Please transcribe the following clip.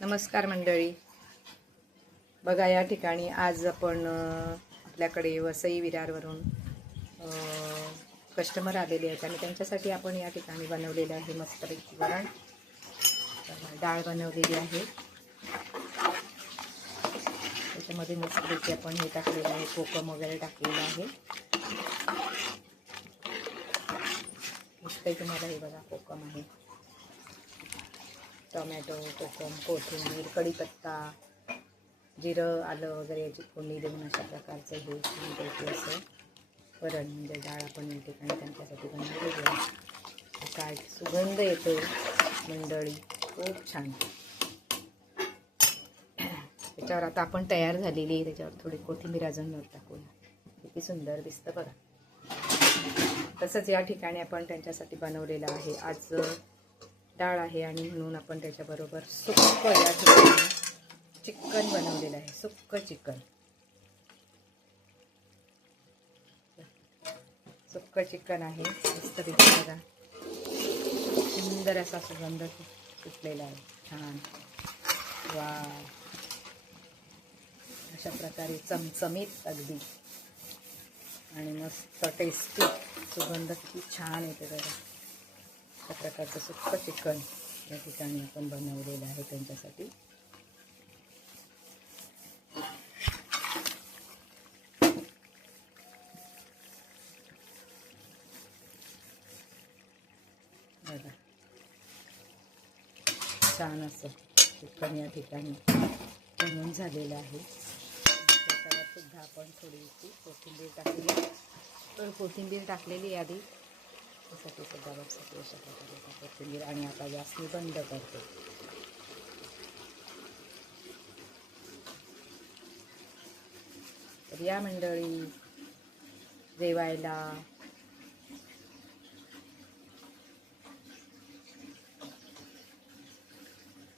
नमस्कार मंडळी. बघा, या ठिकाणी आज आपण आपल्याकडे वसई विरारवरून कस्टमर आलेले आहेत आणि त्यांच्यासाठी आपण या ठिकाणी बनवलेलं आहे मस्तपैकी वरण. डाळ बनवलेली आहे, त्याच्यामध्ये मस्तपैकी आपण हे टाकलेलं आहे, कोकम वगैरे टाकलेलं आहे. मस्त तुम्हाला हे बघा, कोकम आहे, टोमॅटो, कोकम, कोथिंबीर, कढीपत्ता, जिरं, आलं वगैरे याची फोडणी देऊन अशा प्रकारचं हे छानपैकी असं वरण म्हणजे डाळ आपण या ठिकाणी त्यांच्यासाठी बनवलेली आहे. काय सुगंध येतो मंडळी, खूप छान. त्याच्यावर आता आपण तयार झालेली आहे, त्याच्यावर थोडी कोथिंबीर अजून टाकून किती सुंदर दिसतं बघा. तसंच या ठिकाणी आपण त्यांच्यासाठी बनवलेलं आहे आज डाळ आहे आणि म्हणून आपण त्याच्याबरोबर सुक्कं या ठिकाणी चिकन बनवलेलं आहे. सुक्कं चिकन, सुक्कं चिकन आहे. मस्तपैकी बघा, सुंदर असा सुगंध सुटलेला आहे, छान. वा, अशा प्रकारे चमचमीत अगदी आणि मस्त टेस्टी सुगंध किती छान येते बघा. अशा प्रकारचं सुक्कं चिकन या ठिकाणी आपण बनवलेलं आहे त्यांच्यासाठी. बघा, छान असं चिकन या ठिकाणी बनवून झालेलं आहे. त्याच्यावर सुद्धा आपण थोडीशी कोथिंबीर टाकली, तर कोथिंबीर टाकलेली आधी त्यासाठी सुद्धा बघसाठी अशा प्रकारे कोथिंबीर. आणि आता गॅस मी बंद करते. तर या मंडळी जेवायला